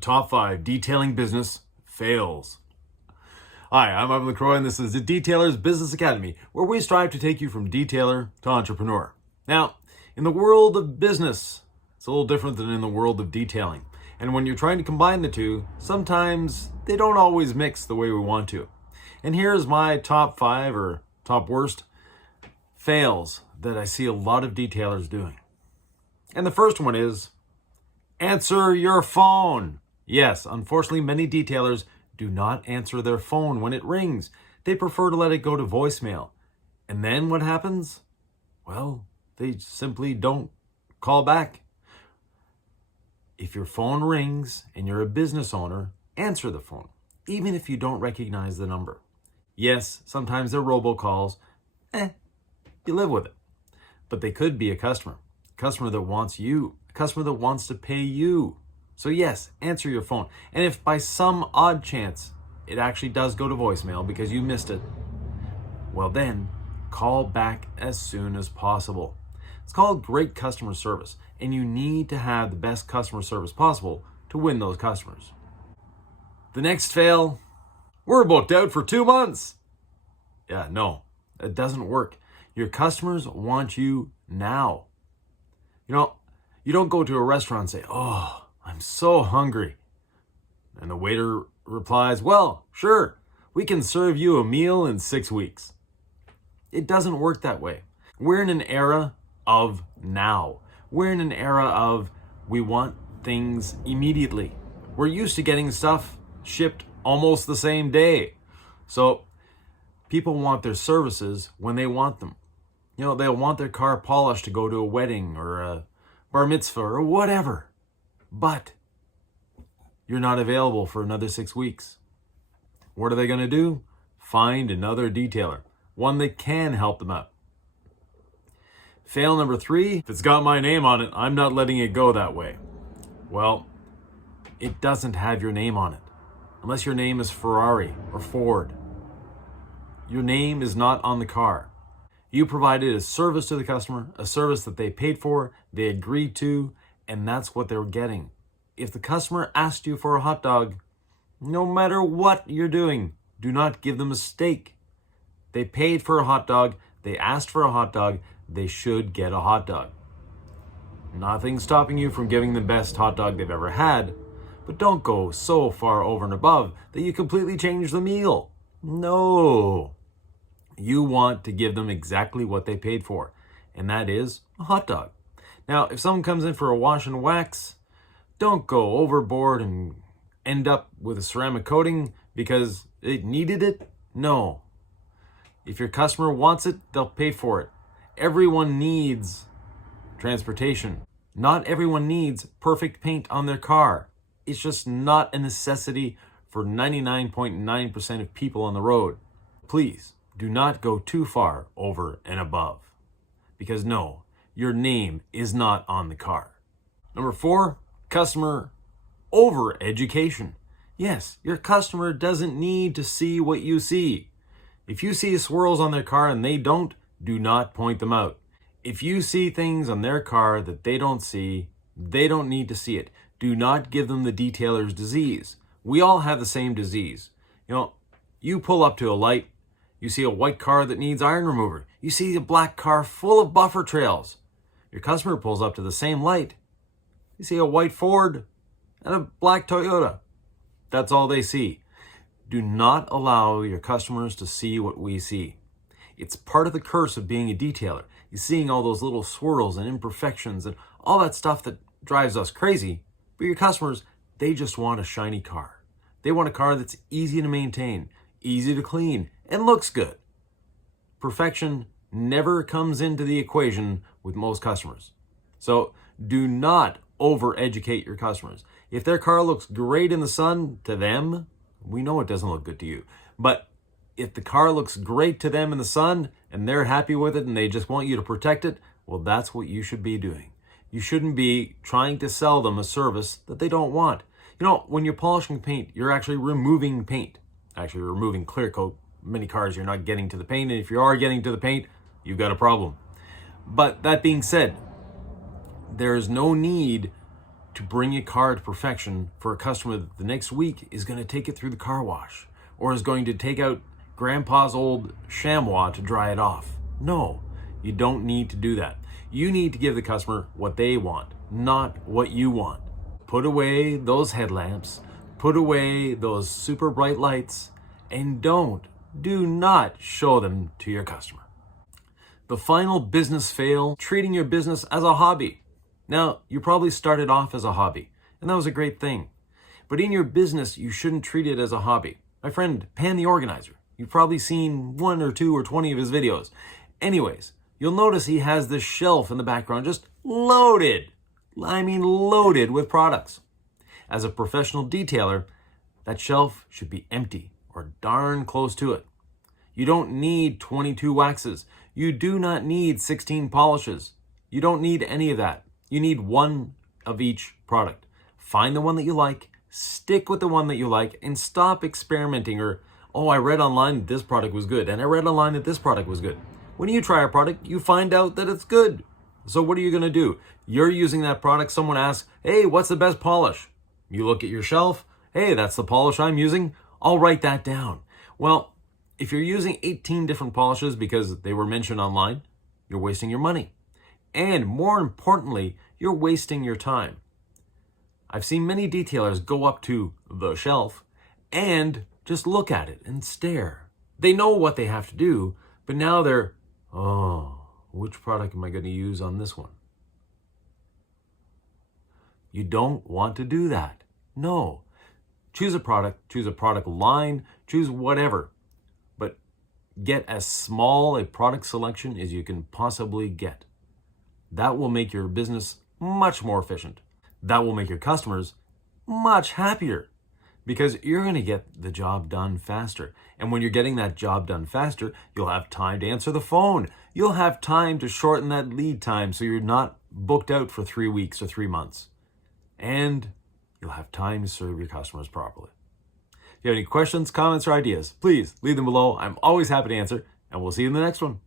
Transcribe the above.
top 5 detailing business fails. Hi, I'm Yvan Lacroix, and this is the Detailer's Business Academy, where we strive to take you from detailer to entrepreneur. Now, in the world of business, it's a little different than in the world of detailing. And when you're trying to combine the two, sometimes they don't always mix the way we want to. And here's my top 5 or top worst fails that I see a lot of detailers doing. And the first one is answer your phone. Yes, unfortunately, many detailers do not answer their phone when it rings. They prefer to let it go to voicemail. And then what happens? Well, they simply don't call back. If your phone rings and you're a business owner, answer the phone, even if you don't recognize the number. Yes, sometimes they're robocalls. You live with it. But they could be a customer that wants you, a customer that wants to pay you. So yes, answer your phone. And if by some odd chance it actually does go to voicemail because you missed it, well then, call back as soon as possible. It's called great customer service, and you need to have the best customer service possible to win those customers. The next fail, we're booked out for 2 months. Yeah, no, it doesn't work. Your customers want you now. You don't go to a restaurant and say, "Oh, I'm so hungry." And the waiter replies, "Well, sure, we can serve you a meal in 6 weeks." It doesn't work that way. We're in an era of now. We're in an era of we want things immediately. We're used to getting stuff shipped almost the same day. So people want their services when they want them. They'll want their car polished to go to a wedding or a bar mitzvah or whatever. But you're not available for another 6 weeks. What are they going to do? Find another detailer, one that can help them out. Fail number 3, if it's got my name on it, I'm not letting it go that way. Well, it doesn't have your name on it, unless your name is Ferrari or Ford. Your name is not on the car. You provided a service to the customer, a service that they paid for, they agreed to, and that's what they're getting. If the customer asked you for a hot dog, no matter what you're doing, do not give them a steak. They paid for a hot dog, they asked for a hot dog, they should get a hot dog. Nothing's stopping you from giving the best hot dog they've ever had, but don't go so far over and above that you completely change the meal. No. You want to give them exactly what they paid for, and that is a hot dog. Now, if someone comes in for a wash and wax, don't go overboard and end up with a ceramic coating because it needed it. No. If your customer wants it, they'll pay for it. Everyone needs transportation. Not everyone needs perfect paint on their car. It's just not a necessity for 99.9% of people on the road. Please do not go too far over and above, because no, your name is not on the car. Number 4, customer over-education. Yes, your customer doesn't need to see what you see. If you see swirls on their car and they don't, do not point them out. If you see things on their car that they don't see, they don't need to see it. Do not give them the detailer's disease. We all have the same disease. You pull up to a light, you see a white car that needs iron remover. You see a black car full of buffer trails. Your customer pulls up to the same light. You see a white Ford and a black Toyota. That's all they see. Do not allow your customers to see what we see. It's part of the curse of being a detailer. You're seeing all those little swirls and imperfections and all that stuff that drives us crazy. But your customers, they just want a shiny car. They want a car that's easy to maintain, easy to clean, and looks good. Perfection never comes into the equation with most customers. So do not over-educate your customers. If their car looks great in the sun, to them, we know it doesn't look good to you. But if the car looks great to them in the sun and they're happy with it and they just want you to protect it, well, that's what you should be doing. You shouldn't be trying to sell them a service that they don't want. When you're polishing paint, you're actually removing paint. Actually removing clear coat. Many cars you're not getting to the paint, and if you are getting to the paint, you've got a problem. But that being said, there is no need to bring a car to perfection for a customer that the next week is going to take it through the car wash or is going to take out grandpa's old chamois to dry it off. No, you don't need to do that. You need to give the customer what they want, not what you want. Put away those headlamps, put away those super bright lights, and do not show them to your customer. The final business fail, treating your business as a hobby. Now, you probably started off as a hobby, and that was a great thing. But in your business, you shouldn't treat it as a hobby. My friend, Pan the Organizer, you've probably seen 1 or 2 or 20 of his videos. Anyways, you'll notice he has this shelf in the background just loaded. I mean loaded with products. As a professional detailer, that shelf should be empty or darn close to it. You don't need 22 waxes. You do not need 16 polishes. You don't need any of that. You need one of each product. Find the one that you like, stick with the one that you like, and stop experimenting or, oh, I read online that this product was good, and I read online that this product was good. When you try a product, you find out that it's good. So what are you going to do? You're using that product. Someone asks, hey, what's the best polish? You look at your shelf. Hey, that's the polish I'm using. I'll write that down. Well, if you're using 18 different polishes because they were mentioned online, you're wasting your money. And more importantly, you're wasting your time. I've seen many detailers go up to the shelf and just look at it and stare. They know what they have to do, but now they're, which product am I going to use on this one? You don't want to do that. No. Choose a product line, choose whatever. But get as small a product selection as you can possibly get. That will make your business much more efficient. That will make your customers much happier because you're going to get the job done faster. And when you're getting that job done faster, you'll have time to answer the phone. You'll have time to shorten that lead time so you're not booked out for 3 weeks or 3 months. And you'll have time to serve your customers properly. If you have any questions, comments, or ideas, please leave them below. I'm always happy to answer, and we'll see you in the next one.